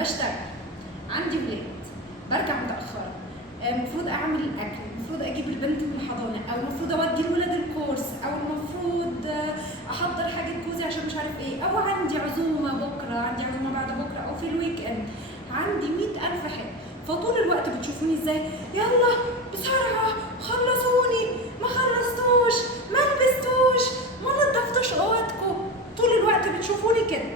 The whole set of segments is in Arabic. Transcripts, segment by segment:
بشتغل، عندي ولاد، برجع متاخره، المفروض اعمل الاكل، المفروض اجيب البنت من الحضانه، او المفروض اودي الولاد الكورس، او المفروض احضر حاجه جوزي عشان مش عارف ايه، او عندي عزومه بكره، عندي عزومه بعد بكره، او في الويك اند، عندي 100,000 حاجه. فطول الوقت بتشوفوني ازاي؟ يلا بسرعه خلصوني، ما خلصتوش، ما لبستوش، ما نضفتوش اوضتكم. طول الوقت بتشوفوني كده،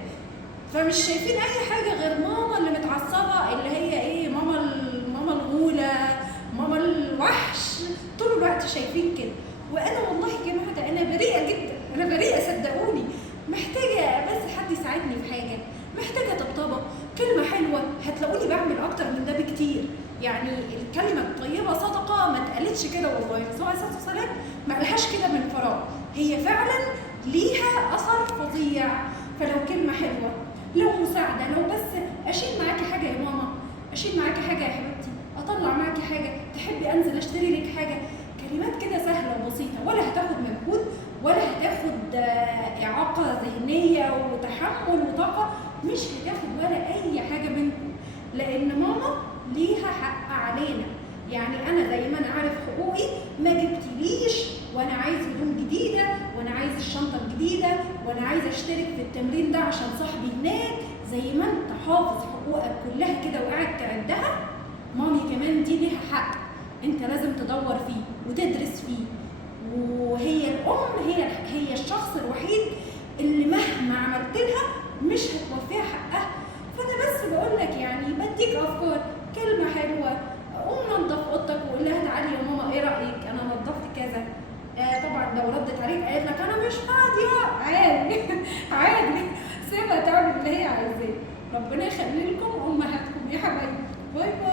فمش شايفين اي حاجه غير ماما اللي متعصبه، اللي هي ايه، ماما الغوله، ماما الوحش. طول الوقت شايفين كده. وانا والله يا جماعه ده انا بريئه جدا، انا بريئه صدقوني. محتاجه بس حد يساعدني في حاجه، محتاجه طبطبه، كلمه حلوه، هتلاقوني بعمل اكتر من ده بكتير. يعني الكلمه الطيبه صدقه، ما اتقالتش كده والله. الرسول عليه الصلاه والسلام ما قالهاش كده من فراغ، هي فعلا ليها اثر فظيع. فلو كلمه حلوه، لو مساعده، لو بس اشيل معاكي حاجه يا ماما، اشيل معاكي حاجه يا حبيبتي، اطلع معاكي حاجه، تحبي انزل اشتري لك حاجه، كلمات كده سهله وبسيطه، ولا هتاخد مجهود، ولا هتاخد اعاقه ذهنيه وتحمل وطاقه، مش هتاخد ولا اي حاجه منكم، لان ماما ليها حق علينا. يعني انا زي ما انا عارف حقوقي، ما جبتليش وانا عايز هدوم جديده، وانا عايز الشنطه الجديده، وانا عايز اشترك في التمرين ده عشان صاحبي هناك. زي ما انت حافظ حقوقك كلها كده وقاعد تعدها، مامي كمان دي ليها حق، انت لازم تدور فيه وتدرس فيه. وهي الام هي الشخص الوحيد اللي مهما عملت لها مش هتوفيها حقها. فانا بس بقول لك يعني بديك افكار، كلمه حلوه، قوم نظف اوضتك وقول لها تعالي يا ماما ايه رايك انا نظفت كذا. طبعا لو ردت عليك قالت لك انا مش فاضيه، عادي عادي، سيبها تعمل اللي هي عايزاه. ربنا يخلي لكم امهاتكم يا حبايبي. باي باي.